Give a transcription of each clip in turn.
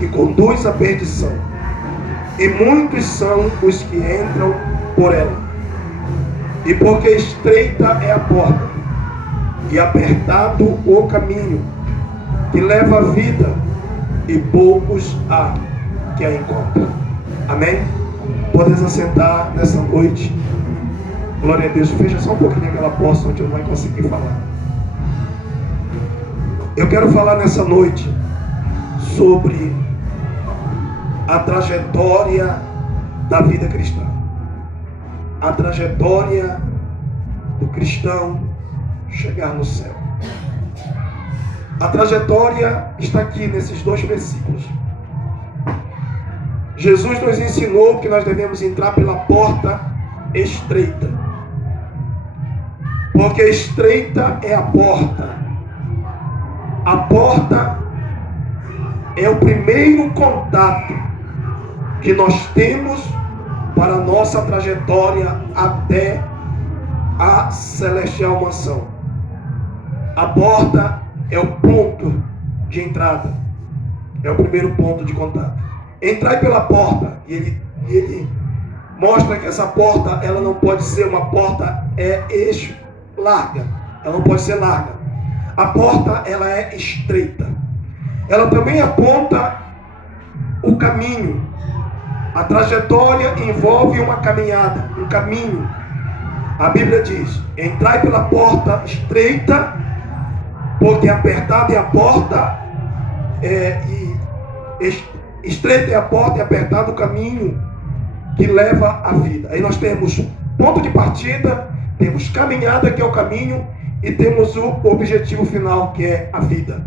que conduz à perdição, e muitos são os que entram por ela. E porque estreita é a porta, e apertado o caminho que leva à vida, e poucos há que a encontram. Amém? Podes assentar nessa noite. Glória a Deus. Fecha só um pouquinho aquela porta onde eu não vai conseguir falar. Eu quero falar nessa noite sobre a trajetória da vida cristã. A trajetória do cristão chegar no céu. A trajetória está aqui nesses 2 versículos. Jesus nos ensinou que nós devemos entrar pela porta estreita. Porque estreita é a porta. A porta é o primeiro contato que nós temos para a nossa trajetória até a celestial mansão. A porta é o ponto de entrada, é o primeiro ponto de contato. Entrai pela porta, e ele mostra que essa porta, ela não pode ser uma porta eixo larga, ela não pode ser larga. A porta, ela é estreita. Ela também aponta o caminho. A trajetória envolve uma caminhada, um caminho. A Bíblia diz: entrai pela porta estreita, porque apertada é a porta, estreita é a porta e apertado o caminho que leva à vida. Aí nós temos ponto de partida, temos caminhada, que é o caminho, e temos o objetivo final, que é a vida.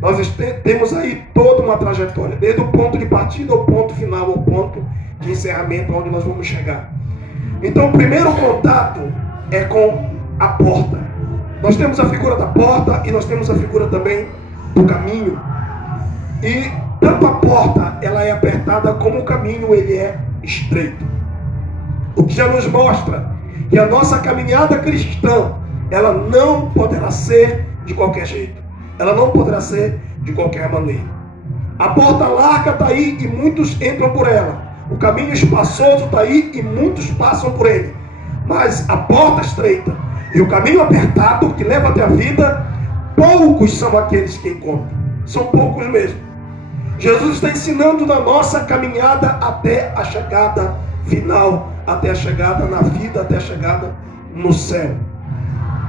Nós temos aí toda uma trajetória, desde o ponto de partida ao ponto final, ao ponto de encerramento, onde nós vamos chegar. Então, o primeiro contato é com a porta. Nós temos a figura da porta e nós temos a figura também do caminho. E tanto a porta, ela é apertada, como o caminho, ele é estreito. O que já nos mostra que a nossa caminhada cristã, ela não poderá ser de qualquer jeito. Ela não poderá ser de qualquer maneira. A porta larga está aí e muitos entram por ela. O caminho espaçoso está aí e muitos passam por ele. Mas a porta estreita e o caminho apertado que leva até a vida, poucos são aqueles que encontram. São poucos mesmo. Jesus está ensinando na nossa caminhada até a chegada final, até a chegada na vida, até a chegada no céu.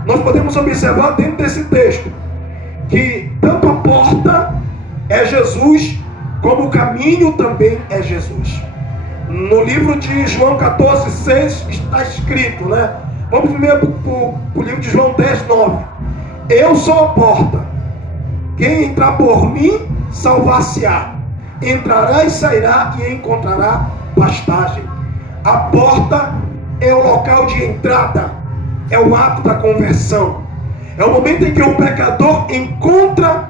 Nós podemos observar dentro desse texto que tanto a porta é Jesus, como o caminho também é Jesus. No livro de João 14,6 está escrito, né? Vamos primeiro para o livro de João 10,9. Eu sou a porta. Quem entrar por mim, salvar-se-á. Entrará e sairá e encontrará pastagem. A porta é o local de entrada, é o ato da conversão. É o momento em que o pecador encontra,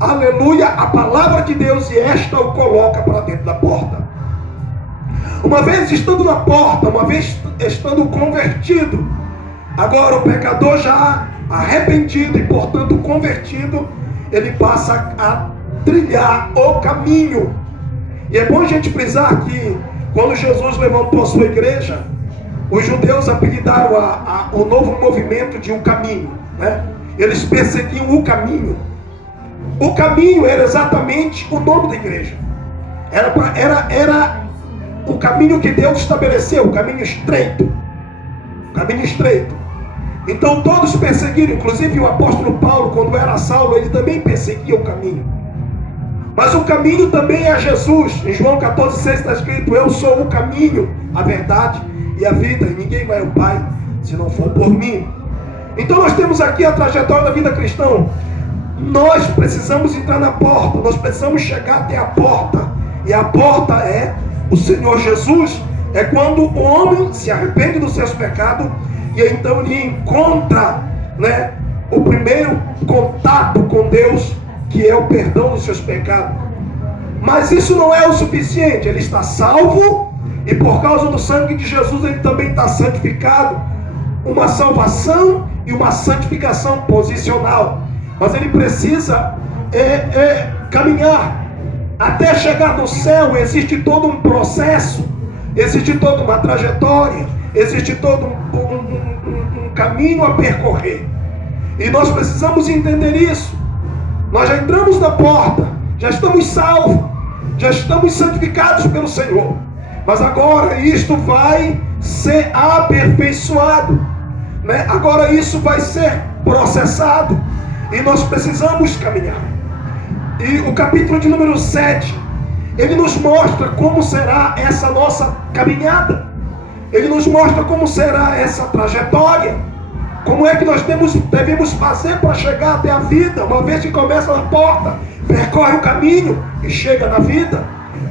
aleluia, a palavra de Deus, e esta o coloca para dentro da porta. Uma vez estando na porta, uma vez estando convertido, agora o pecador já arrependido e portanto convertido, ele passa a trilhar o caminho. E é bom a gente frisar que quando Jesus levantou a sua igreja, os judeus apelidaram o novo movimento de um caminho, né? Eles perseguiam o caminho. O caminho era exatamente o nome da igreja. Era o caminho que Deus estabeleceu, o caminho estreito. O caminho estreito. Então todos perseguiram, inclusive o apóstolo Paulo, quando era Saulo, ele também perseguia o caminho. Mas o caminho também é Jesus. Em João 14,6 está escrito: eu sou o caminho, a verdade e a vida, e ninguém vai ao Pai se não for por mim. Então nós temos aqui a trajetória da vida cristã. Nós precisamos entrar na porta, nós precisamos chegar até a porta, e a porta é o Senhor Jesus. É quando o homem se arrepende dos seus pecados, e então ele encontra, né, o primeiro contato com Deus, que é o perdão dos seus pecados. Mas isso não é o suficiente. Ele está salvo, e por causa do sangue de Jesus ele também está santificado. Uma salvação e uma santificação posicional. Mas ele precisa caminhar. Até chegar no céu existe todo um processo, existe toda uma trajetória, existe todo um caminho a percorrer. E nós precisamos entender isso. Nós já entramos na porta, já estamos salvos, já estamos santificados pelo Senhor. Mas agora isto vai ser aperfeiçoado, né? Agora isso vai ser processado. E nós precisamos caminhar. E o capítulo de número 7, ele nos mostra como será essa nossa caminhada. Ele nos mostra como será essa trajetória. Como é que nós devemos fazer para chegar até a vida, uma vez que começa na porta, percorre o caminho e chega na vida.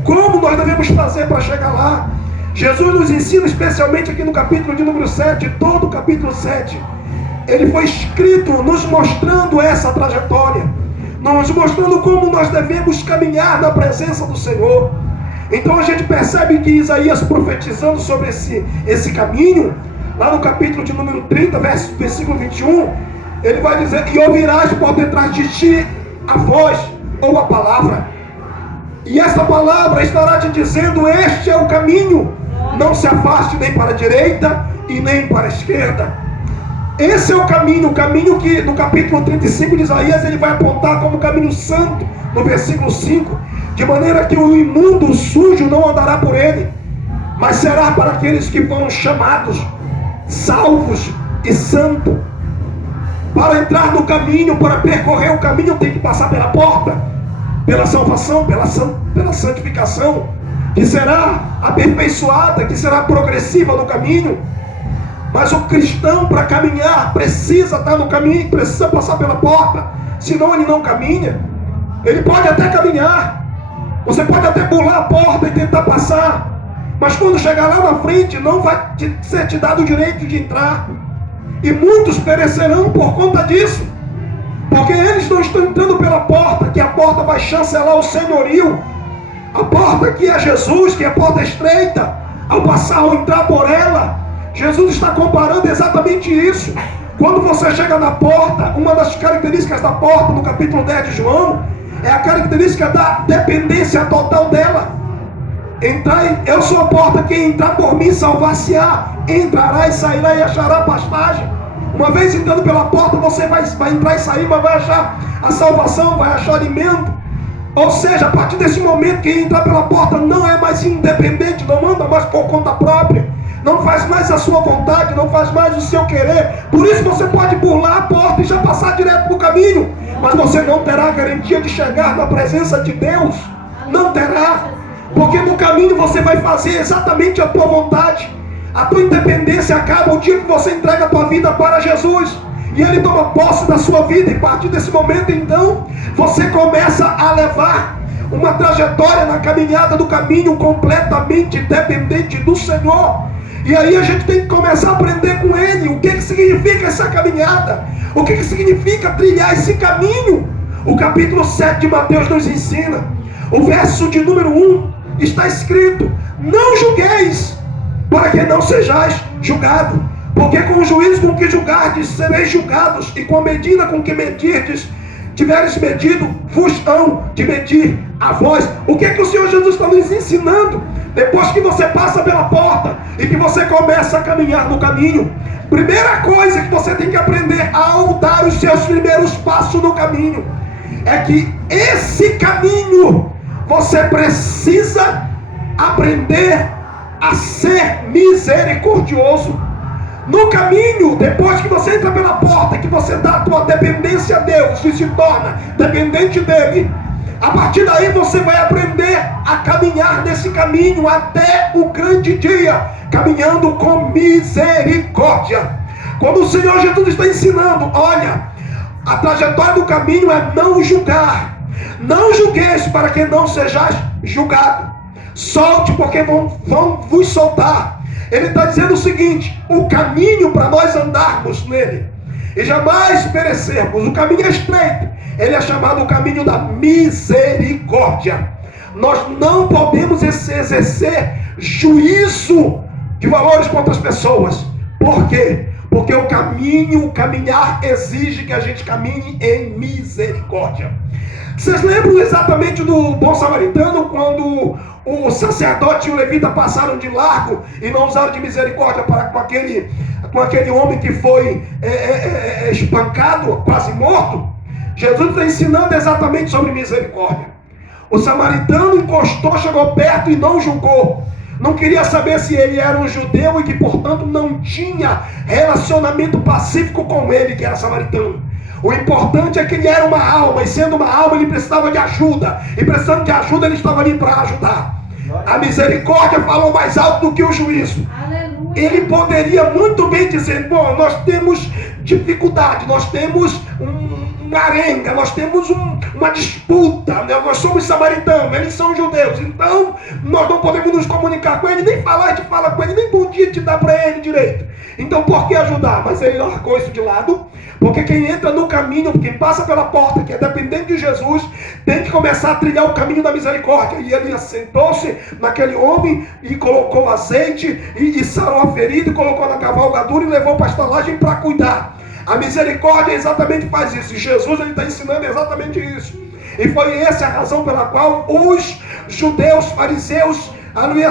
Como nós devemos fazer para chegar lá? Jesus nos ensina, especialmente aqui no capítulo de número 7, todo o capítulo 7. Ele foi escrito nos mostrando essa trajetória, nos mostrando como nós devemos caminhar na presença do Senhor. Então a gente percebe que Isaías, profetizando sobre esse caminho, lá no capítulo de número 30, versículo 21, ele vai dizer: e ouvirás por detrás de ti a voz ou a palavra, e essa palavra estará te dizendo: este é o caminho, não se afaste nem para a direita e nem para a esquerda. Esse é o caminho que no capítulo 35 de Isaías ele vai apontar como caminho santo, no versículo 5, de maneira que o imundo, o sujo não andará por ele, mas será para aqueles que foram chamados, salvos e santos. Para entrar no caminho, para percorrer o caminho, tem que passar pela porta, pela salvação, pela santificação, que será aperfeiçoada, que será progressiva no caminho. Mas o cristão, para caminhar, precisa estar no caminho, precisa passar pela porta, senão ele não caminha. Ele pode até caminhar, você pode até pular a porta e tentar passar, mas quando chegar lá na frente, não vai ser te dado o direito de entrar. E muitos perecerão por conta disso, porque eles não estão entrando pela porta, que a porta vai chancelar o senhorio. A porta que é Jesus, que é a porta estreita, ao entrar por ela, Jesus está comparando exatamente isso. Quando você chega na porta, uma das características da porta, no capítulo 10 de João, é a característica da dependência total dela. Eu sou a porta, quem entrar por mim salvar-se-á, entrará e sairá e achará pastagem. Uma vez entrando pela porta, você vai entrar e sair, mas vai achar a salvação, vai achar alimento. Ou seja, a partir desse momento, quem entrar pela porta não é mais independente, não anda mais por conta própria, não faz mais a sua vontade, não faz mais o seu querer. Por isso você pode burlar a porta e já passar direto no caminho, mas você não terá a garantia de chegar na presença de Deus. Não terá, porque no caminho você vai fazer exatamente a tua vontade. A tua independência acaba o dia que você entrega a tua vida para Jesus, e Ele toma posse da sua vida. E a partir desse momento, então, você começa a levar uma trajetória na caminhada do caminho completamente dependente do Senhor. E aí a gente tem que começar a aprender com Ele o que significa essa caminhada, o que significa trilhar esse caminho. O capítulo 7 de Mateus nos ensina, o verso de número 1, está escrito: não julgueis, para que não sejais julgados, porque com o juízo com que julgardes, sereis julgados, e com a medida com que medirdes, tiveres medido, vos hão de medir a vós. O que o Senhor Jesus está nos ensinando? Depois que você passa pela porta e que você começa a caminhar no caminho, primeira coisa que você tem que aprender ao dar os seus primeiros passos no caminho, é que esse caminho você precisa aprender a ser misericordioso. No caminho, depois que você entra pela porta, que você dá a tua dependência a Deus e se torna dependente dele, a partir daí você vai aprender a caminhar nesse caminho até o grande dia, caminhando com misericórdia. Quando o Senhor Jesus está ensinando, olha, a trajetória do caminho é não julgar. Não julgueis, para que não sejais julgado. Solte, porque vão vos soltar. Ele está dizendo o seguinte: o caminho para nós andarmos nele e jamais perecermos, o caminho é estreito, ele é chamado o caminho da misericórdia. Nós não podemos exercer juízo de valores contra as pessoas. Por quê? Porque o caminhar exige que a gente caminhe em misericórdia. Vocês lembram exatamente do bom samaritano, quando o sacerdote e o levita passaram de largo e não usaram de misericórdia para com aquele homem que foi espancado, quase morto? Jesus está ensinando exatamente sobre misericórdia. O samaritano encostou, chegou perto e não julgou. Não queria saber se ele era um judeu e que, portanto, não tinha relacionamento pacífico com ele, que era samaritano. O importante é que ele era uma alma, e sendo uma alma, ele precisava de ajuda. E precisando de ajuda, ele estava ali para ajudar. A misericórdia falou mais alto do que o juízo. Aleluia. Ele poderia muito bem dizer: bom, nós temos dificuldade, nós temos uma arenga, nós temos uma disputa, né? Nós somos samaritanos, eles são judeus, então nós não podemos nos comunicar com ele, nem falar, a gente fala com ele, nem bom dia te dá para ele direito. Então por que ajudar? Mas ele largou isso de lado, porque quem entra no caminho, quem passa pela porta, que é dependente de Jesus, tem que começar a trilhar o caminho da misericórdia. E ele assentou-se naquele homem e colocou azeite e sarou a ferida, e colocou na cavalgadura e levou para a estalagem para cuidar. A misericórdia exatamente faz isso. E Jesus está ensinando exatamente isso. E foi essa a razão pela qual os judeus, fariseus,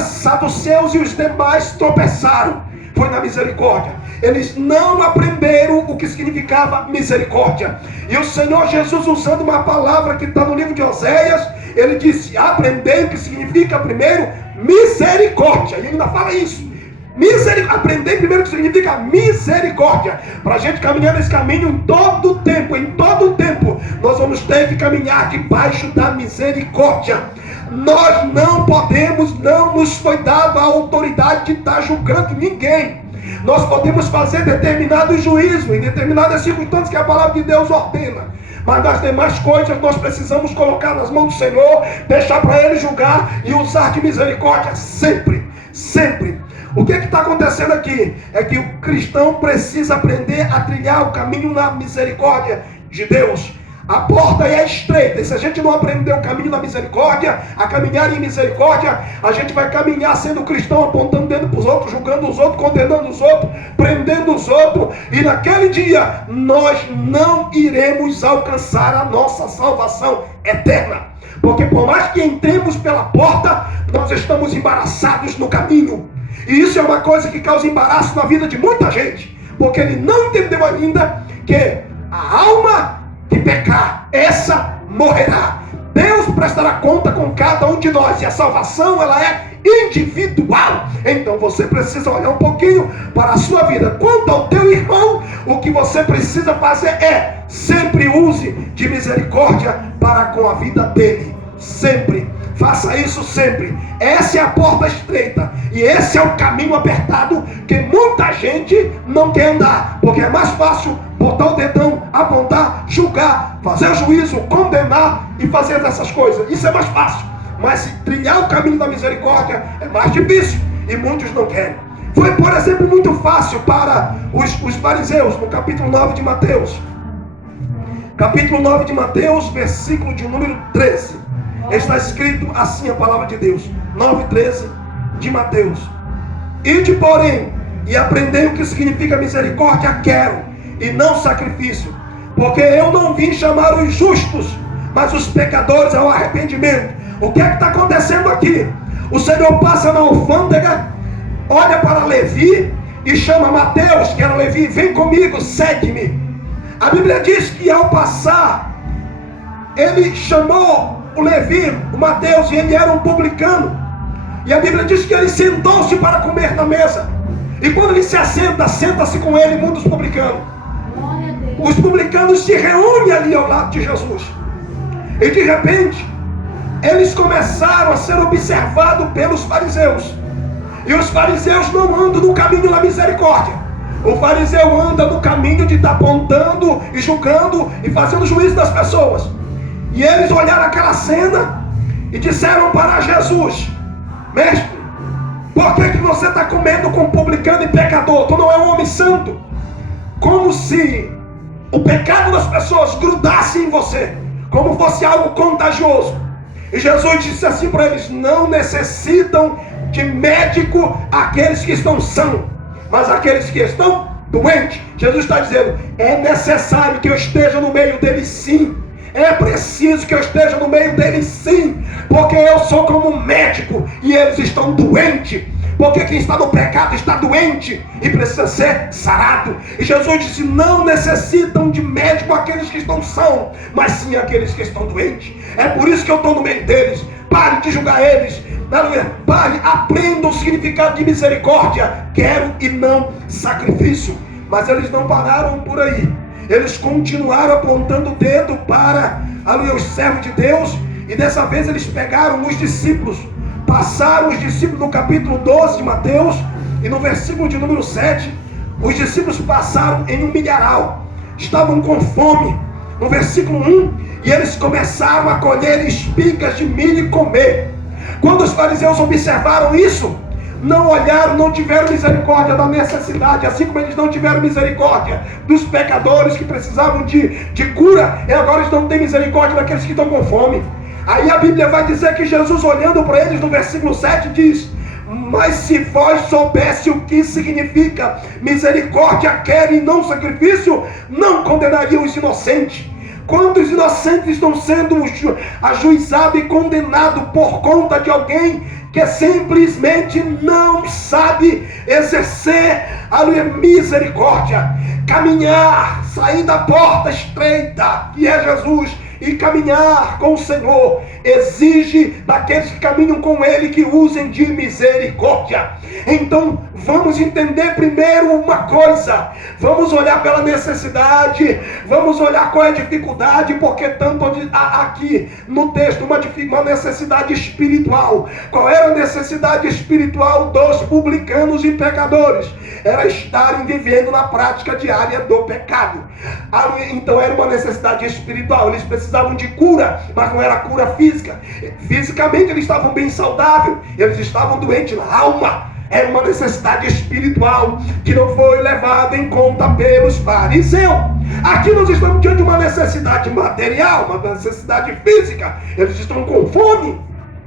saduceus e os demais tropeçaram. Foi na misericórdia. Eles não aprenderam o que significava misericórdia. E o Senhor Jesus, usando uma palavra que está no livro de Oséias, ele disse: aprendei o que significa primeiro misericórdia. E ele ainda fala isso. Aprender primeiro o que significa misericórdia. Para a gente caminhar nesse caminho em todo o tempo, nós vamos ter que caminhar debaixo da misericórdia. Nós não podemos, não nos foi dado a autoridade de estar julgando ninguém. Nós podemos fazer determinado juízo em determinadas circunstâncias que a palavra de Deus ordena. Mas nas demais coisas nós precisamos colocar nas mãos do Senhor, deixar para Ele julgar e usar de misericórdia sempre, sempre. O que está acontecendo aqui? É que o cristão precisa aprender a trilhar o caminho na misericórdia de Deus. A porta é estreita, e se a gente não aprender o caminho da misericórdia, a caminhar em misericórdia, a gente vai caminhar sendo cristão, apontando dedo para os outros, julgando os outros, condenando os outros, prendendo os outros, e naquele dia nós não iremos alcançar a nossa salvação eterna. Porque por mais que entremos pela porta, nós estamos embaraçados no caminho. E isso é uma coisa que causa embaraço na vida de muita gente, porque ele não entendeu ainda que a alma que pecar, essa morrerá. Deus prestará conta com cada um de nós, e a salvação, ela é individual. Então você precisa olhar um pouquinho para a sua vida. Quanto ao teu irmão, o que você precisa fazer é: sempre use de misericórdia para com a vida dele. Sempre. Faça isso sempre. Essa é a porta estreita, e esse é o caminho apertado que muita gente não quer andar, porque é mais fácil botar o dedão, apontar, julgar, fazer juízo, condenar e fazer essas coisas. Isso é mais fácil. Mas trilhar o caminho da misericórdia é mais difícil, e muitos não querem. Foi, por exemplo, muito fácil para os fariseus, no capítulo 9 de Mateus. Capítulo 9 de Mateus, versículo de número 13. Está escrito assim a palavra de Deus, 9:13 de Mateus: ide, porém, e aprendei o que significa misericórdia quero, e não sacrifício, porque eu não vim chamar os justos, mas os pecadores ao arrependimento. O que é que está acontecendo aqui? O Senhor passa na alfândega, olha para Levi e chama Mateus, que era Levi: vem comigo, segue-me. A Bíblia diz que ao passar, ele chamou o Levi, o Mateus, e ele era um publicano. E a Bíblia diz que ele sentou-se para comer na mesa. E quando ele se assenta, senta-se com ele muitos publicanos. Os publicanos se reúnem ali ao lado de Jesus. E de repente, eles começaram a ser observados pelos fariseus. E os fariseus não andam no caminho da misericórdia. O fariseu anda no caminho de estar apontando e julgando e fazendo juízo das pessoas. E eles olharam aquela cena e disseram para Jesus: mestre, por que você está comendo com publicano e pecador? Tu não é um homem santo. Como se o pecado das pessoas grudasse em você, como fosse algo contagioso. E Jesus disse assim para eles: não necessitam de médico aqueles que estão sãos, mas aqueles que estão doente. Jesus está dizendo, é necessário que eu esteja no meio deles sim. É preciso que eu esteja no meio deles sim. Porque eu sou como médico e eles estão doentes. Porque quem está no pecado está doente e precisa ser sarado. E Jesus disse, não necessitam de médico aqueles que estão sãos, mas sim aqueles que estão doentes. É por isso que eu estou no meio deles. Pare de julgar eles. Pare, aprenda o significado de misericórdia. Quero e não sacrifício. Mas eles não pararam por aí. Eles continuaram apontando o dedo para os servos de Deus. E dessa vez eles pegaram os discípulos. Passaram os discípulos no capítulo 12 de Mateus. E no versículo de número 7, os discípulos passaram em um milharal. Estavam com fome. No versículo 1, e eles começaram a colher espigas de milho e comer. Quando os fariseus observaram isso, não olharam, não tiveram misericórdia da necessidade, assim como eles não tiveram misericórdia dos pecadores que precisavam de cura, e agora eles não têm misericórdia daqueles que estão com fome. Aí a Bíblia vai dizer que Jesus, olhando para eles no versículo 7, diz, mas se vós soubesse o que significa misericórdia, quer e não sacrifício, não condenariam os inocentes. Quantos inocentes estão sendo ajuizados e condenados por conta de alguém que simplesmente não sabe exercer a misericórdia, caminhar, sair da porta estreita que é Jesus e caminhar com o Senhor exige daqueles que caminham com Ele que usem de misericórdia. Então vamos entender primeiro uma coisa, vamos olhar pela necessidade, vamos olhar qual é a dificuldade, porque tanto aqui no texto uma necessidade espiritual. Qual era a necessidade espiritual dos publicanos e pecadores? Era estarem vivendo na prática diária do pecado. Então era uma necessidade espiritual, eles precisavam de cura, mas não era cura física. Fisicamente eles estavam bem saudáveis, eles estavam doentes na alma. Era uma necessidade espiritual que não foi levada em conta pelos fariseus. Aqui nós estamos diante de uma necessidade material, uma necessidade física. Eles estão com fome,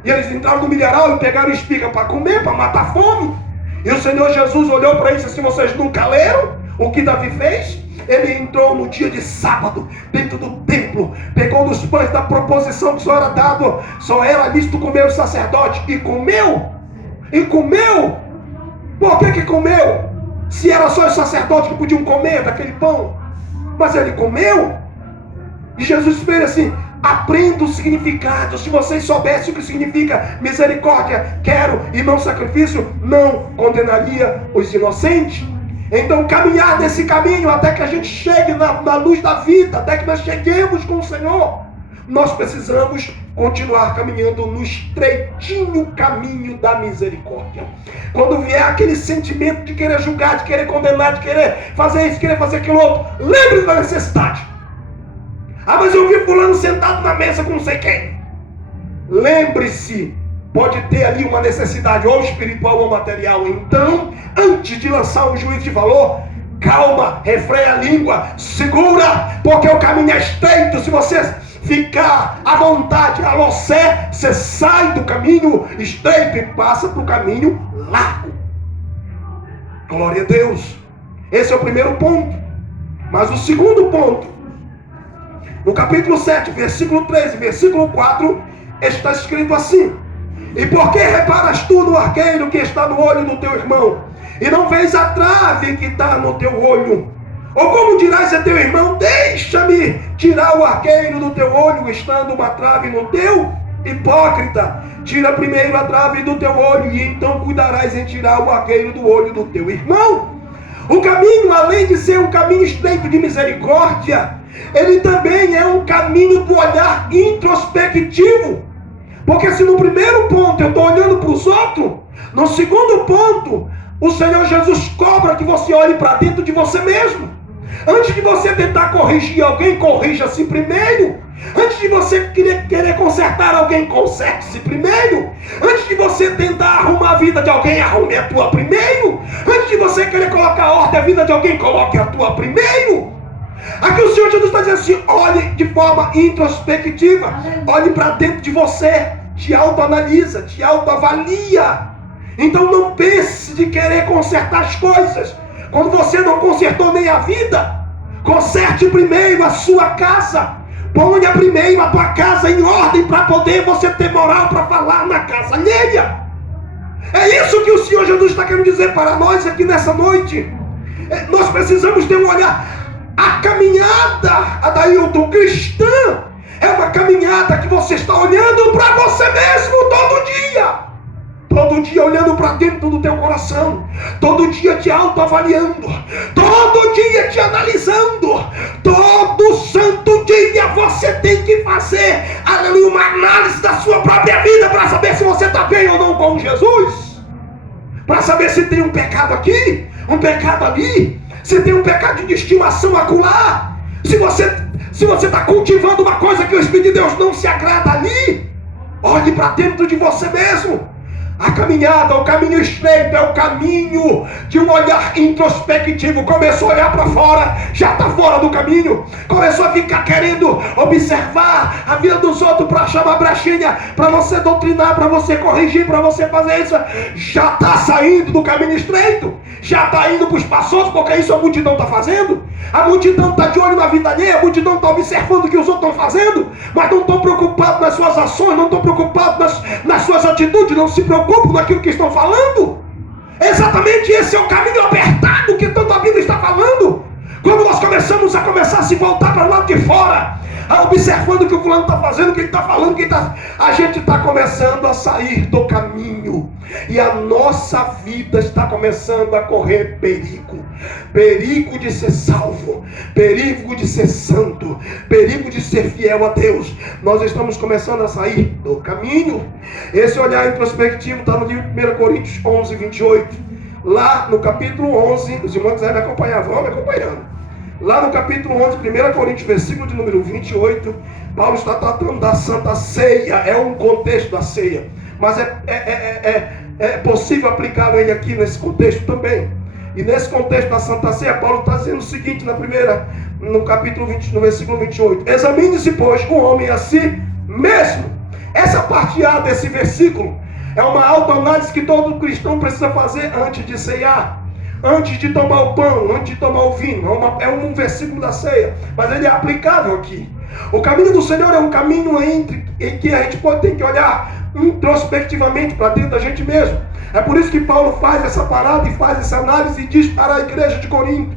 e eles entraram no milharal e pegaram espiga para comer, para matar a fome. E o Senhor Jesus olhou para eles e disse, vocês nunca leram o que Davi fez? Ele entrou no dia de sábado, dentro do templo, pegou dos pães da proposição que só era dado, só era lícito comer o sacerdote, e comeu. E comeu. Por que comeu? Se era só os sacerdotes que podiam comer daquele pão. Mas ele comeu. E Jesus fez assim, aprenda o significado. Se vocês soubessem o que significa misericórdia, quero e não sacrifício, não condenaria os inocentes. Então caminhar nesse caminho até que a gente chegue na luz da vida, até que nós cheguemos com o Senhor, nós precisamos continuar caminhando no estreitinho caminho da misericórdia. Quando vier aquele sentimento de querer julgar, de querer condenar, de querer fazer isso, querer fazer aquilo outro, lembre da necessidade. Ah, mas eu vi fulano sentado na mesa com não sei quem. Lembre-se, pode ter ali uma necessidade ou espiritual ou material. Então, antes de lançar um juízo de valor, calma, refreia a língua, segura, porque o caminho é estreito. Se você ficar à vontade, a você sai do caminho estreito e passa para o caminho largo. Glória a Deus. Esse é o primeiro ponto. Mas o segundo ponto, no capítulo 7, versículo 13, versículo 4, está escrito assim: e por que reparas tu no arqueiro que está no olho do teu irmão, e não vês a trave que está no teu olho? Ou como dirás a teu irmão, deixa-me tirar o arqueiro do teu olho, estando uma trave no teu? Hipócrita, tira primeiro a trave do teu olho, e então cuidarás em tirar o arqueiro do olho do teu irmão. O caminho, além de ser um caminho estreito de misericórdia, ele também é um caminho do olhar introspectivo. Porque se no primeiro ponto eu estou olhando para os outros, no segundo ponto, o Senhor Jesus cobra que você olhe para dentro de você mesmo. Antes de você tentar corrigir alguém, corrija-se primeiro. Antes de você querer consertar alguém, conserte-se primeiro. Antes de você tentar arrumar a vida de alguém, arrume a tua primeiro. Antes de você querer colocar a ordem à vida de alguém, coloque a tua primeiro. Aqui o Senhor Jesus está dizendo assim: olhe de forma introspectiva, olhe para dentro de você, te autoanalisa, te autoavalia. Então não pense de querer consertar as coisas, Quando você não consertou nem a vida, conserte primeiro a sua casa. Ponha primeiro a tua casa em ordem para poder você ter moral para falar na casa alheia. É isso que o Senhor Jesus está querendo dizer para nós aqui nessa noite. Nós precisamos ter um olhar. A caminhada, Adailton, cristã, é uma caminhada que você está olhando para você mesmo todo dia. Todo dia olhando para dentro do teu coração. Todo dia te autoavaliando. Todo dia te analisando. Todo santo dia você tem que fazer, aleluia, uma análise da sua própria vida para saber se você está bem ou não com Jesus. Para saber se tem um pecado aqui, um pecado ali. Se tem um pecado de estimação acolá. Se você está cultivando uma coisa que o Espírito de Deus não se agrada ali. Olhe para dentro de você mesmo. A caminhada, o caminho estreito é o caminho de um olhar introspectivo. Começou a olhar para fora, já está fora do caminho. Começou a ficar querendo observar a vida dos outros para chamar brechinha, para você doutrinar, para você corrigir, para você fazer isso. Já está saindo do caminho estreito. Já está indo para os passos, porque isso a multidão está fazendo. A multidão está de olho na vida alheia, a multidão está observando o que os outros estão fazendo, mas não estão preocupados nas suas ações, não estão preocupados nas suas atitudes, não se preocupam naquilo que estão falando. Exatamente esse é o caminho apertado que tanto a Bíblia está falando. Quando nós começamos a se voltar para o lado de fora, observando o que o fulano está fazendo, o que ele está falando, a gente está começando a sair do caminho. E a nossa vida está começando a correr perigo. Perigo de ser salvo. Perigo de ser santo. Perigo de ser fiel a Deus. Nós estamos começando a sair do caminho. Esse olhar introspectivo está no livro de 1 Coríntios 11, 28. Lá no capítulo 11, os irmãos quiserem me acompanhar, vão me acompanhando. Lá no capítulo 11, 1 Coríntios, versículo de número 28, Paulo está tratando da Santa Ceia. É um contexto da ceia, mas é possível aplicar ele aqui nesse contexto também. E nesse contexto da Santa Ceia, Paulo está dizendo o seguinte no capítulo 20, no versículo 28. Examine-se, pois, o homem a si mesmo. Essa parte A desse versículo é uma autoanálise que todo cristão precisa fazer antes de ceiar. Antes de tomar o pão, antes de tomar o vinho. É um versículo da ceia, mas ele é aplicável aqui. O caminho do Senhor é um caminho em que a gente tem que olhar introspectivamente para dentro da gente mesmo. É por isso que Paulo faz essa parada e faz essa análise e diz para a igreja de Corinto: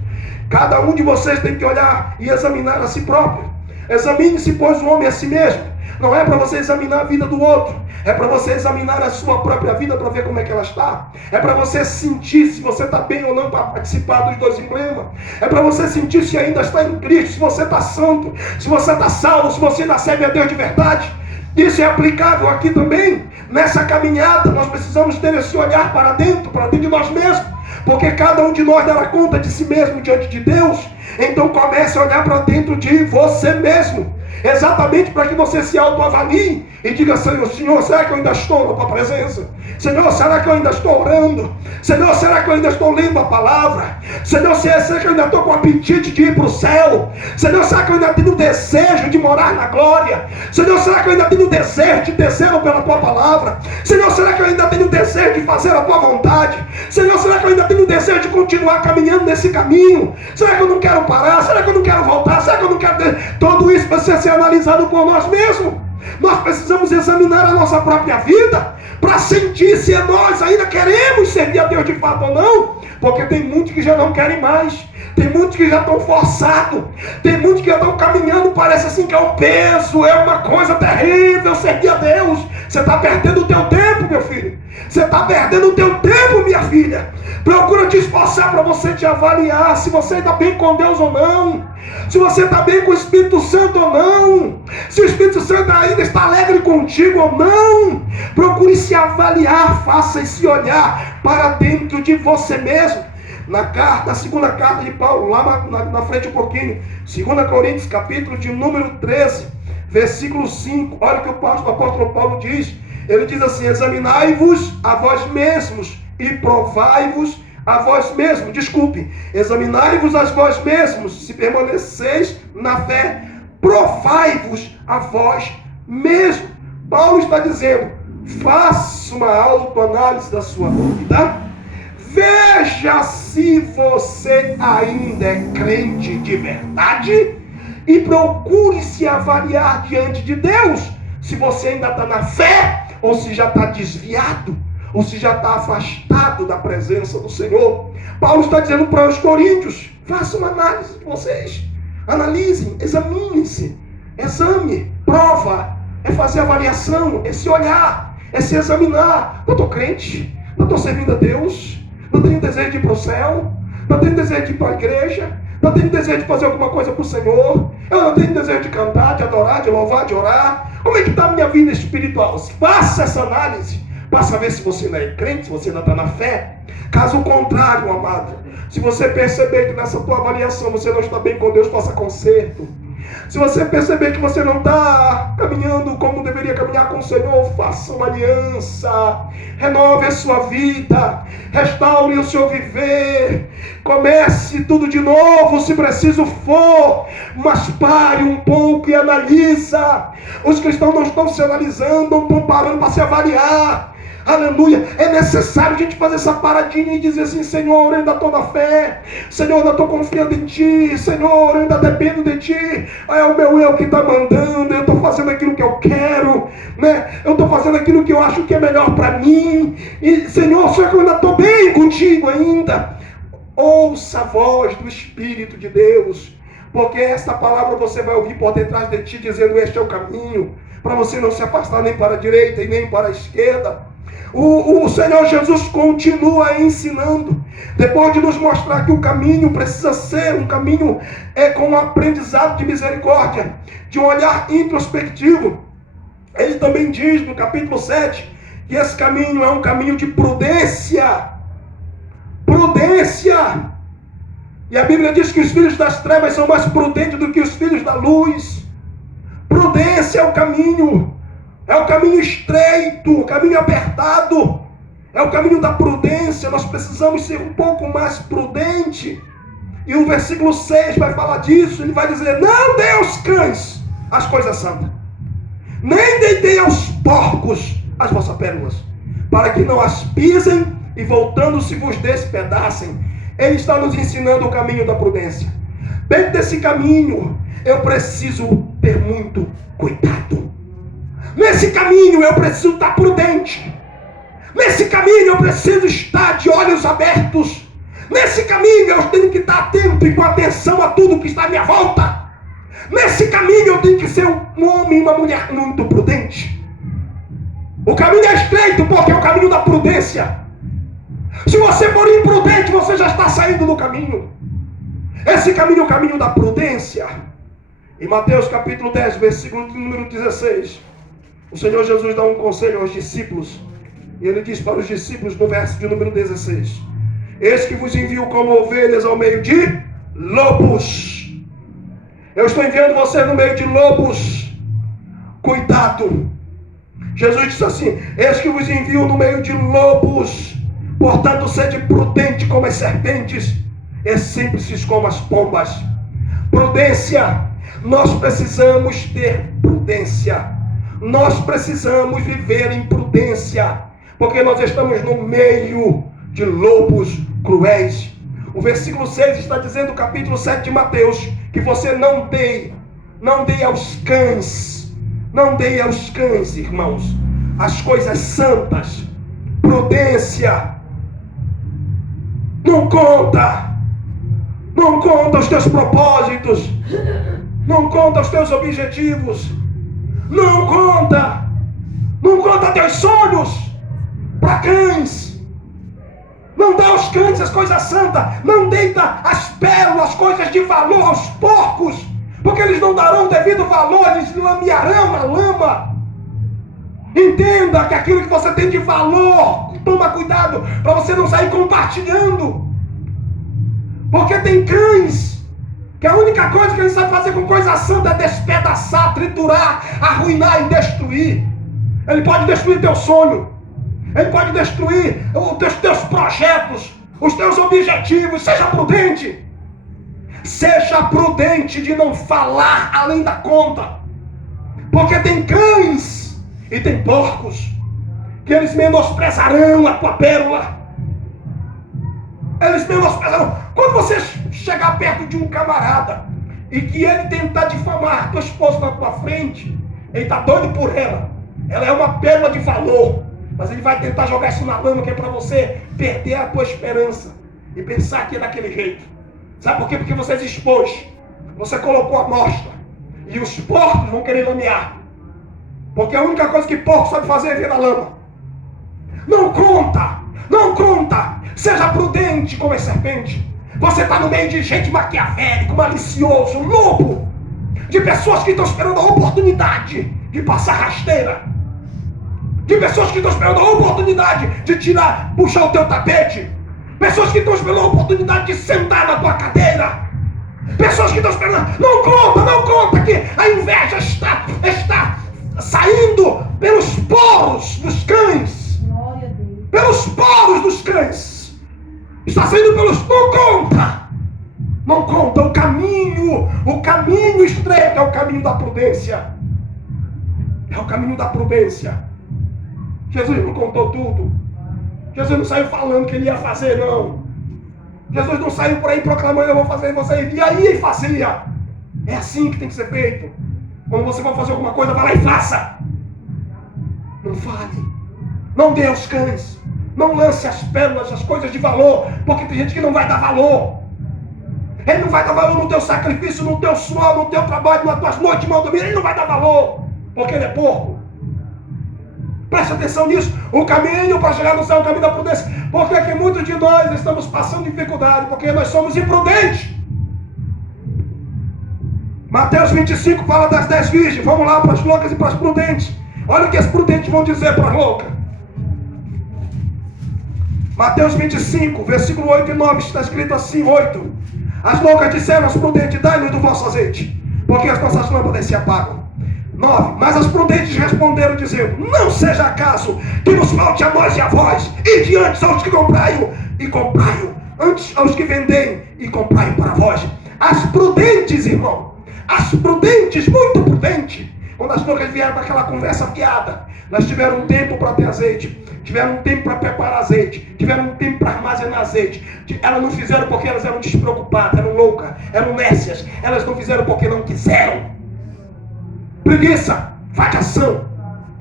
cada um de vocês tem que olhar e examinar a si próprio. Examine-se, pois, o homem a si mesmo. Não é para você examinar a vida do outro, é para você examinar a sua própria vida para ver como é que ela está. É para você sentir se você está bem ou não para participar dos dois emblemas. É para você sentir se ainda está em Cristo, se você está santo, se você está salvo, se você ainda serve a Deus de verdade. Isso é aplicável aqui também. Nessa caminhada nós precisamos ter esse olhar para dentro de nós mesmos, porque cada um de nós dará conta de si mesmo diante de Deus. Então comece a olhar para dentro de você mesmo, exatamente para que você se autoavalie e diga: Senhor, será que eu ainda estou na tua presença? Senhor, será que eu ainda estou orando? Senhor, será que eu ainda estou lendo a palavra? Senhor, será que eu ainda estou com apetite de ir para o céu? Senhor, será que eu ainda tenho desejo de morar na glória? Senhor, será que eu ainda tenho desejo de descer pela tua palavra? Senhor, será que eu ainda tenho desejo de fazer a tua vontade? Senhor, será que eu ainda tenho desejo de continuar caminhando nesse caminho? Será que eu não quero parar? Será que eu não quero voltar? Será que eu não quero... Tudo isso precisa ser analisado por nós mesmos. Nós precisamos examinar a nossa própria vida para sentir se nós ainda queremos servir a Deus de fato ou não. Porque tem muitos que já não querem mais. Tem muitos que já estão forçados. Tem muitos que já estão caminhando, parece assim que é um peso, é uma coisa terrível servir a Deus. Você está perdendo o teu tempo, meu filho. Você está perdendo o teu tempo, minha filha. Procura te esforçar para você te avaliar se você está bem com Deus ou não. Se você está bem com o Espírito Santo ou não. Se o Espírito Santo ainda está alegre contigo ou não. Procure se avaliar, faça esse olhar para dentro de você mesmo. Na segunda carta de Paulo, lá na frente um pouquinho, 2 Coríntios, capítulo de número 13, versículo 5, olha o que o apóstolo Paulo diz. Ele diz assim: examinai-vos a vós mesmos e provai-vos a vós mesmos. Examinai-vos a vós mesmos, se permaneceis na fé, provai-vos a vós mesmos. Paulo está dizendo: faça uma autoanálise da sua vida. Veja se você ainda é crente de verdade e procure se avaliar diante de Deus, se você ainda está na fé, ou se já está desviado, ou se já está afastado da presença do Senhor. Paulo está dizendo para os coríntios: façam uma análise de vocês, analisem, examinem-se, exame, prova, é fazer avaliação, é se olhar, é se examinar. Eu estou crente, eu estou servindo a Deus, eu tenho desejo de ir para o céu, eu tenho desejo de ir para a igreja, eu tenho desejo de fazer alguma coisa para o Senhor, eu não tenho desejo de cantar, de adorar, de louvar, de orar. Como é que está a minha vida espiritual? Faça essa análise para saber se você não é crente, se você não está na fé. Caso contrário, amado, se você perceber que nessa tua avaliação você não está bem com Deus, faça conserto. Se você perceber que você não está caminhando como deveria caminhar com o Senhor, faça uma aliança, renove a sua vida, restaure o seu viver, comece tudo de novo se preciso for, mas pare um pouco e analisa. Os cristãos não estão se analisando, não estão parando para se avaliar. Aleluia, é necessário a gente fazer essa paradinha e dizer assim: Senhor, eu ainda estou na fé, Senhor, eu ainda estou confiando em Ti, Senhor, eu ainda dependo de Ti, é o meu eu que está mandando, eu estou fazendo aquilo que eu quero, né? Eu estou fazendo aquilo que eu acho que é melhor para mim, e Senhor, só que eu ainda estou bem contigo ainda. Ouça a voz do Espírito de Deus, porque esta palavra você vai ouvir por detrás de ti, dizendo: este é o caminho, para você não se afastar nem para a direita e nem para a esquerda. O Senhor Jesus continua ensinando, depois de nos mostrar que o caminho precisa ser um caminho com um aprendizado de misericórdia, de um olhar introspectivo. Ele também diz no capítulo 7 que esse caminho é um caminho de prudência. Prudência! E a Bíblia diz que os filhos das trevas são mais prudentes do que os filhos da luz. Prudência é o caminho. É o caminho estreito, o caminho apertado. É o caminho da prudência. Nós precisamos ser um pouco mais prudentes. E o versículo 6 vai falar disso. Ele vai dizer: não dê aos cães as coisas santas, nem dê aos porcos as vossas pérolas, para que não as pisem e voltando-se vos despedacem. Ele está nos ensinando o caminho da prudência. Dentro desse caminho eu preciso ter muito cuidado. Nesse caminho eu preciso estar prudente. Nesse caminho eu preciso estar de olhos abertos. Nesse caminho eu tenho que estar atento e com atenção a tudo que está à minha volta. Nesse caminho eu tenho que ser um homem e uma mulher muito prudente. O caminho é estreito porque é o caminho da prudência. Se você for imprudente, você já está saindo do caminho. Esse caminho é o caminho da prudência. Em Mateus capítulo 10, versículo número 16, o Senhor Jesus dá um conselho aos discípulos. E ele diz para os discípulos no verso de número 16: eis que vos envio como ovelhas ao meio de lobos. Eu estou enviando você no meio de lobos. Cuidado. Jesus disse assim: eis que vos envio no meio de lobos. Portanto, sede prudente como as serpentes e simples como as pombas. Prudência. Nós precisamos ter prudência. Nós precisamos viver em prudência, porque nós estamos no meio de lobos cruéis. O versículo 6 está dizendo, no capítulo 7 de Mateus, que você não dê aos cães, irmãos, as coisas santas. Prudência. Não conta os teus propósitos, não conta os teus objetivos, não conta teus sonhos para cães. Não dá aos cães as coisas santas, não deita as pérolas, as coisas de valor aos porcos, porque eles não darão devido valor, eles lamearão a lama. Entenda que aquilo que você tem de valor, toma cuidado para você não sair compartilhando. Porque tem cães que a única coisa que eles sabem fazer com coisa santa é despedaçar, triturar, arruinar e destruir. Ele pode destruir teu sonho, ele pode destruir os teus projetos, os teus objetivos. Seja prudente. Seja prudente de não falar além da conta. Porque tem cães e tem porcos que eles menosprezarão a tua pérola. Eles menosprezam. Quando você chegar perto de um camarada e que ele tentar difamar tua esposa na tua frente, ele está doido por ela. Ela é uma pérola de valor. Mas ele vai tentar jogar isso na lama, que é para você perder a tua esperança e pensar que é daquele jeito. Sabe por quê? Porque você se expôs. Você colocou a mostra. E os porcos vão querer lamear. Porque a única coisa que porco sabe fazer é vir na lama. Não conta. Não conta. Seja prudente como a serpente. Você está no meio de gente maquiavélico, malicioso, lobo. De pessoas que estão esperando a oportunidade de passar rasteira. De pessoas que estão esperando a oportunidade de puxar o teu tapete. Pessoas que estão esperando a oportunidade de sentar na tua cadeira. Pessoas que estão esperando. Não conta que a inveja está saindo pelos poros dos cães. Glória a Deus. Pelos poros dos cães. Está saindo pelos... Não conta. O caminho estreito é o caminho da prudência. É o caminho da prudência. Jesus não contou tudo. Jesus não saiu falando que ele ia fazer, não. Jesus não saiu por aí proclamando, eu vou fazer, você. E aí ele fazia. É assim que tem que ser feito. Quando você for fazer alguma coisa, vai lá e faça. Não fale. Não dê aos cães. Não lance as pérolas, as coisas de valor. Porque tem gente que não vai dar valor. Ele não vai dar valor no teu sacrifício, no teu suor, no teu trabalho, nas tuas noites, mal domingo. Ele não vai dar valor. Porque ele é porco. Preste atenção nisso. O caminho para chegar no céu é o caminho da prudência. Porque é que muitos de nós estamos passando dificuldade? Porque nós somos imprudentes. Mateus 25 fala das 10 virgens. Vamos lá para as loucas e para as prudentes. Olha o que as prudentes vão dizer para as loucas. Mateus 25, versículo 8 e 9. Está escrito assim, 8. As loucas disseram às prudentes, dai-nos do vosso azeite, porque as nossas lâmpadas se apagam. 9. Mas as prudentes responderam dizendo, não seja acaso que nos falte a nós e a vós, e diante aos que comprai-o, e comprai-o, antes aos que vendem, e comprai-o para vós. As prudentes, irmão, as prudentes, muito prudentes, quando as loucas vieram com aquela conversa fiada, elas tiveram um tempo para ter azeite, tiveram um tempo para preparar azeite, tiveram um tempo para armazenar azeite. Elas não fizeram porque elas eram despreocupadas, eram loucas, eram nécias. Elas não fizeram porque não quiseram. Preguiça, vadiação,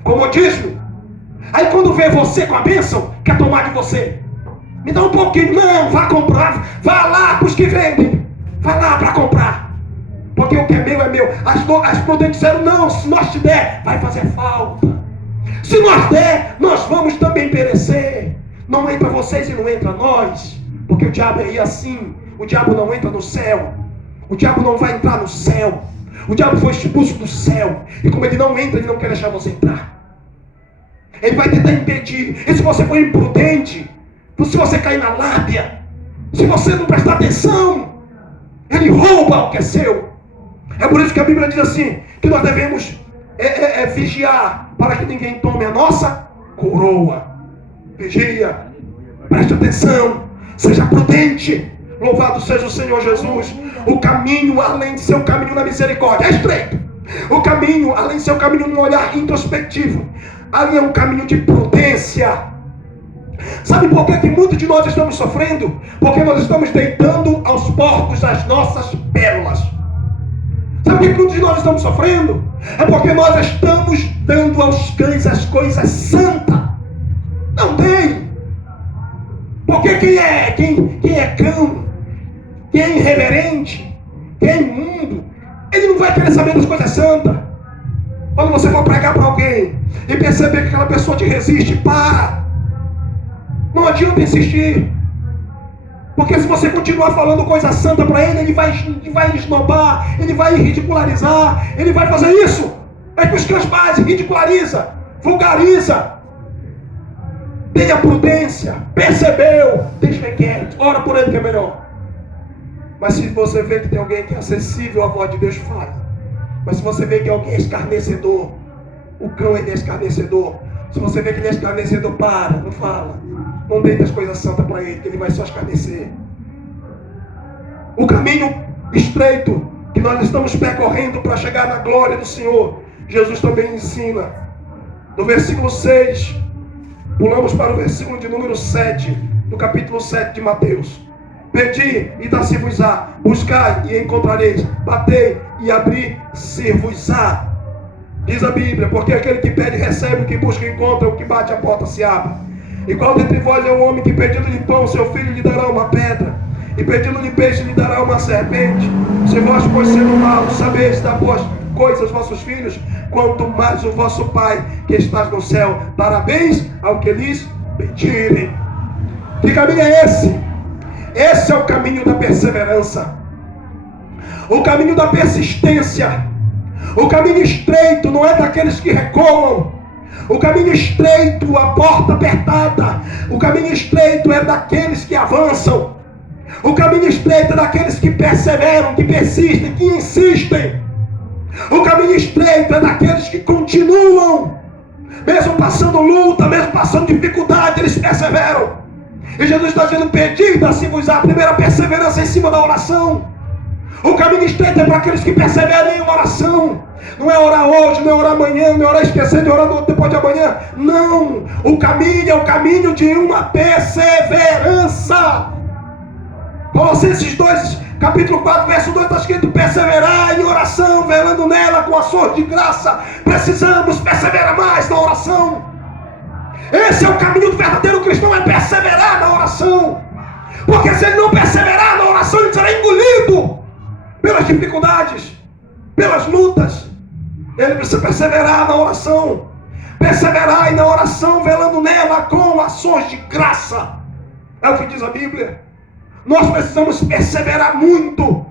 comodismo. Aí quando vê você com a bênção, quer tomar de você. Me dá um pouquinho. Não, vá comprar. Vá lá para os que vendem. Vá lá para comprar. Porque o que é meu é meu. As prudentes disseram, não, se nós te der, vai fazer falta. Se nós der, nós vamos também perecer. Não entra vocês e não entra nós. Porque o diabo é assim. O diabo não entra no céu. O diabo não vai entrar no céu. O diabo foi expulso do céu. E como ele não entra, ele não quer deixar você entrar. Ele vai tentar impedir. E se você for imprudente, se você cair na lábia, se você não prestar atenção, ele rouba o que é seu. É por isso que a Bíblia diz assim, que nós devemos vigiar para que ninguém tome a nossa coroa. Vigia, preste atenção, seja prudente. Louvado seja o Senhor Jesus. O caminho, além de ser um caminho na misericórdia, é estreito. O caminho, além de ser um caminho num olhar introspectivo, ali é um caminho de prudência. Sabe por que muitos de nós estamos sofrendo? Porque nós estamos deitando aos porcos as nossas pérolas. Sabe por que muitos de nós estamos sofrendo? É porque nós estamos dando aos cães as coisas santas. Não tem. Porque quem é cão, quem é irreverente, quem é imundo, ele não vai querer saber das coisas santas. Quando você for pregar para alguém e perceber que aquela pessoa te resiste, para. Não adianta insistir. Porque se você continuar falando coisa santa para ele, ele vai esnobar, ele vai ridicularizar, ele vai fazer isso. Vai para os cães base, ridiculariza, vulgariza. Tenha prudência, percebeu, deixa quieto, ora por ele que é melhor. Mas se você vê que tem alguém que é acessível à voz de Deus, fale. Mas se você vê que alguém é escarnecedor, o cão é escarnecedor. Se você vê que ele é escarnecedor, para, não fala. Não deita as coisas santas para ele, que ele vai só escarnecer. O caminho estreito que nós estamos percorrendo para chegar na glória do Senhor, Jesus também ensina. No versículo 6, pulamos para o versículo de número 7, do capítulo 7 de Mateus. Pedi e dar-se-vos-á, buscai e encontrareis, batei e abrir-se-vos-á. Diz a Bíblia, porque aquele que pede recebe, o que busca encontra, o que bate a porta se abre. E qual dentre vós é o homem que pedindo-lhe pão, seu filho lhe dará uma pedra? E pedindo-lhe peixe lhe dará uma serpente? Se vós, pois sendo maus, sabeis dar boas coisas aos vossos filhos, quanto mais o vosso Pai que estás no céu dará bens ao que lhes pedirem. Que caminho é esse? Esse é o caminho da perseverança, o caminho da persistência. O caminho estreito não é daqueles que recuam. O caminho estreito, a porta apertada. O caminho estreito é daqueles que avançam. O caminho estreito é daqueles que perseveram, que persistem, que insistem. O caminho estreito é daqueles que continuam. Mesmo passando luta, mesmo passando dificuldade, eles perseveram. E Jesus está dizendo, pedi, dar-se-vos-á. A primeira perseverança em cima da oração. O caminho estreito é para aqueles que perseveram em oração. Não é orar hoje, não é orar amanhã, não é orar esquecer de orar depois de amanhã. Não, o caminho é o caminho de uma perseverança. Colossenses 2, capítulo 4, verso 2, está escrito, perseverar em oração, velando nela com ações de graça. Precisamos perseverar mais na oração. Esse é o caminho do verdadeiro cristão, é perseverar na oração. Porque se ele não perseverar na oração, ele será engolido pelas dificuldades, pelas lutas. Ele precisa perseverar na oração. Perseverar na oração, velando nela com ações de graça. É o que diz a Bíblia. Nós precisamos perseverar muito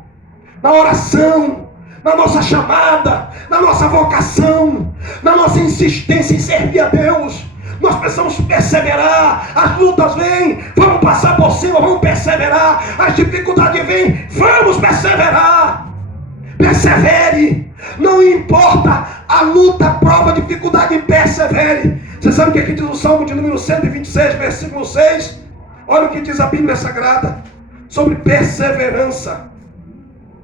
na oração, na nossa chamada, na nossa vocação, na nossa insistência em servir a Deus. Nós precisamos perseverar. As lutas vêm, vamos passar por cima, vamos perseverar. As dificuldades vêm, vamos perseverar. Persevere. Não importa a luta, a prova, a dificuldade, persevere. Você sabe o que diz o Salmo de número 126, versículo 6? Olha o que diz a Bíblia Sagrada sobre perseverança.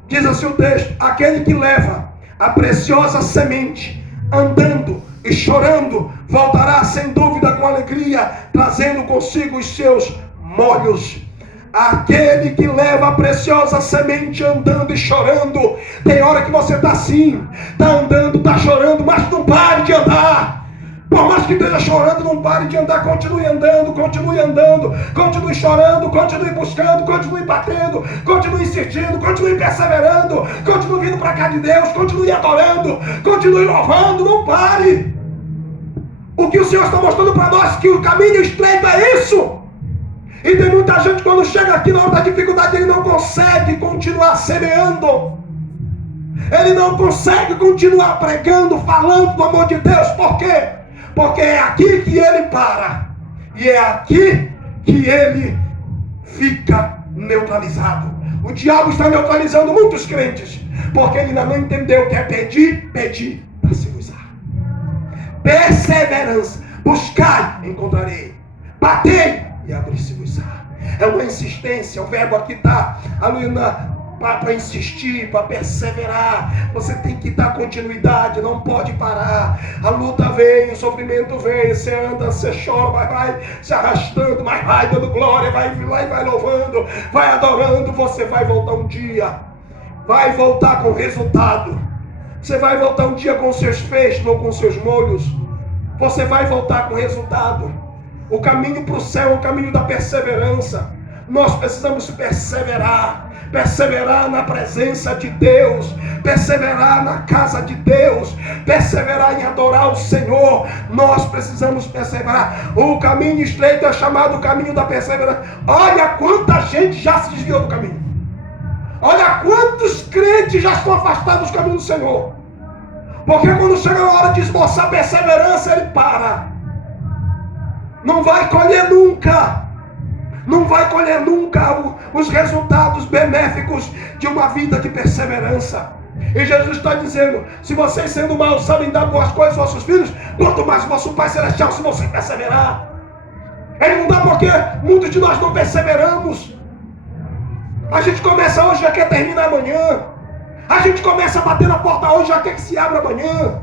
Diz assim o texto, aquele que leva a preciosa semente, andando e chorando, voltará sem dúvida com alegria, trazendo consigo os seus molhos. Aquele que leva a preciosa semente andando e chorando. Tem hora que você está assim, está andando, está chorando, mas não pare de andar. Por mais que esteja chorando, não pare de andar, continue andando, continue chorando, continue buscando, continue batendo, continue insistindo, continue perseverando, continue vindo para cá de Deus, continue adorando, continue louvando, não pare. O que o Senhor está mostrando para nós, que o caminho estreito é isso. E tem muita gente quando chega aqui na hora da dificuldade, ele não consegue continuar semeando. Ele não consegue continuar pregando, falando do amor de Deus. Por quê? Porque é aqui que ele para. E é aqui que ele fica neutralizado. O diabo está neutralizando muitos crentes. Porque ele ainda não entendeu que é pedir, dar-se-vos-á. Perseverança. Buscai, encontrarei. Batei e abrir-se-vos-á. É uma insistência. O verbo aqui está, para insistir, para perseverar. Você tem que dar continuidade, não pode parar. A luta vem, o sofrimento vem, você anda, você chora, vai se arrastando, mas vai dando glória, vai louvando, vai adorando. Você vai voltar um dia, vai voltar com resultado. Você vai voltar um dia com seus feixes ou com seus molhos. Você vai voltar com resultado. O caminho para o céu é o caminho da perseverança. Nós precisamos perseverar na presença de Deus, perseverar na casa de Deus, perseverar em adorar o Senhor. Nós precisamos perseverar. O caminho estreito é chamado o caminho da perseverança. Olha quanta gente já se desviou do caminho. Olha quantos crentes já estão afastados do caminho do Senhor. Porque quando chega a hora de esboçar perseverança, ele para. Não vai colher nunca. Não vai colher nunca os resultados benéficos de uma vida de perseverança. E Jesus está dizendo, se vocês sendo maus sabem dar boas coisas aos vossos filhos, quanto mais vosso Pai Celestial se você perseverar. Ele não dá porque muitos de nós não perseveramos. A gente começa hoje, já quer terminar amanhã. A gente começa a bater na porta hoje, já quer que se abra amanhã.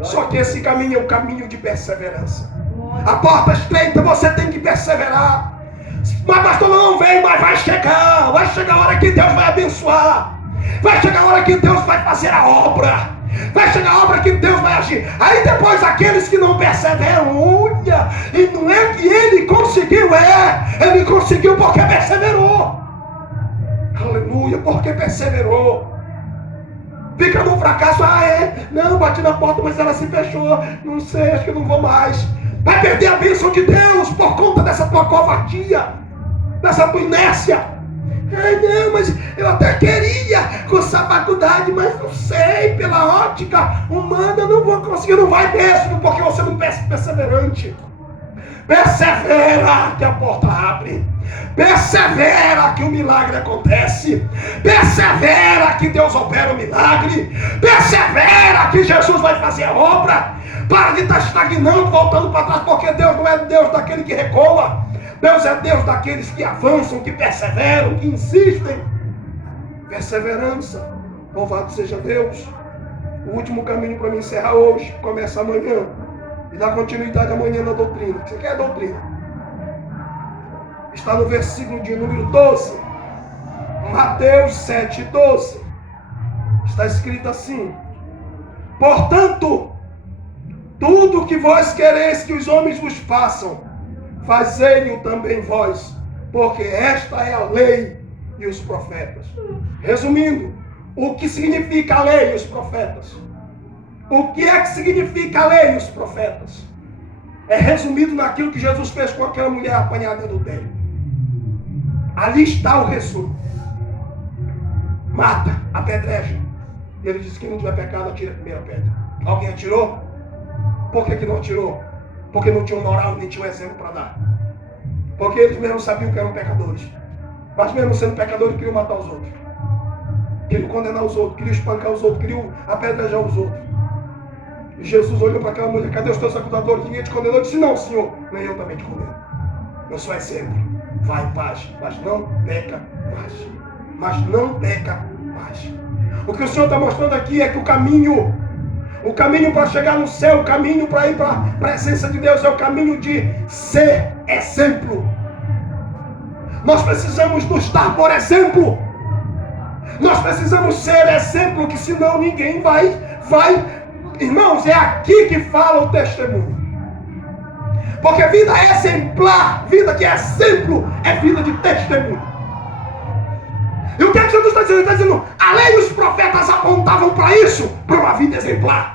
Só que esse caminho é um caminho de perseverança. A porta estreita, você tem que perseverar. Mas pastor, não vem, mas vai chegar a hora que Deus vai abençoar. Vai chegar a hora que Deus vai fazer a obra. Vai chegar a hora que Deus vai agir. Aí depois aqueles que não perseveram, olha, e não é que ele conseguiu, ele conseguiu porque perseverou. Aleluia, porque perseverou. Fica no fracasso, não, bati na porta, mas ela se fechou, não sei, acho que não vou mais. Vai perder a bênção de Deus por conta dessa tua covardia, dessa tua inércia. Não, mas eu até queria cursar faculdade, mas não sei, pela ótica humana eu não vou conseguir. Não vai mesmo, porque você não é perseverante. Persevera que a porta abre. Persevera que o milagre acontece. Persevera que Deus opera o milagre. Persevera que Jesus vai fazer a obra. Para de estar estagnando, voltando para trás, porque Deus não é Deus daquele que recua. Deus é Deus daqueles que avançam, que perseveram, que insistem. Perseverança. Louvado seja Deus. O último caminho para me encerrar hoje começa amanhã e dá continuidade amanhã na doutrina. Você quer a doutrina? Está no versículo de número 12. Mateus 7:12. Está escrito assim: portanto, tudo que vós quereis que os homens vos façam, fazei-o também vós, porque esta é a lei e os profetas. Resumindo, o que significa a lei e os profetas? O que é que significa a lei e os profetas? É resumido naquilo que Jesus fez com aquela mulher apanhada no adultério. Ali está o resumo. Mata, apedreja. Ele disse que não tiver pecado, atira a primeira pedra. Alguém atirou? Por que não atirou? Porque não tinha moral, nem tinha um exemplo para dar. Porque eles mesmos sabiam que eram pecadores. Mas mesmo sendo pecadores, queriam matar os outros. Queriam condenar os outros, queriam espancar os outros, queriam apedrejar os outros. E Jesus olhou para aquela mulher: cadê os teus acusadores? Ninguém te condenou. Ele disse: não, Senhor, nem eu também te condeno. Eu sou exemplo. Vai em paz, mas não peca mais. Mas não peca mais. O que o Senhor está mostrando aqui é que o caminho para chegar no céu, o caminho para ir para a essência de Deus é o caminho de ser exemplo. Nós precisamos nos dar por exemplo. Nós precisamos ser exemplo, que senão ninguém vai. Irmãos, é aqui que fala o testemunho. Porque vida é exemplar, vida que é exemplo, é vida de testemunho. E o que é que Jesus está dizendo? Ele está dizendo: a lei e os profetas apontavam para isso, para uma vida exemplar.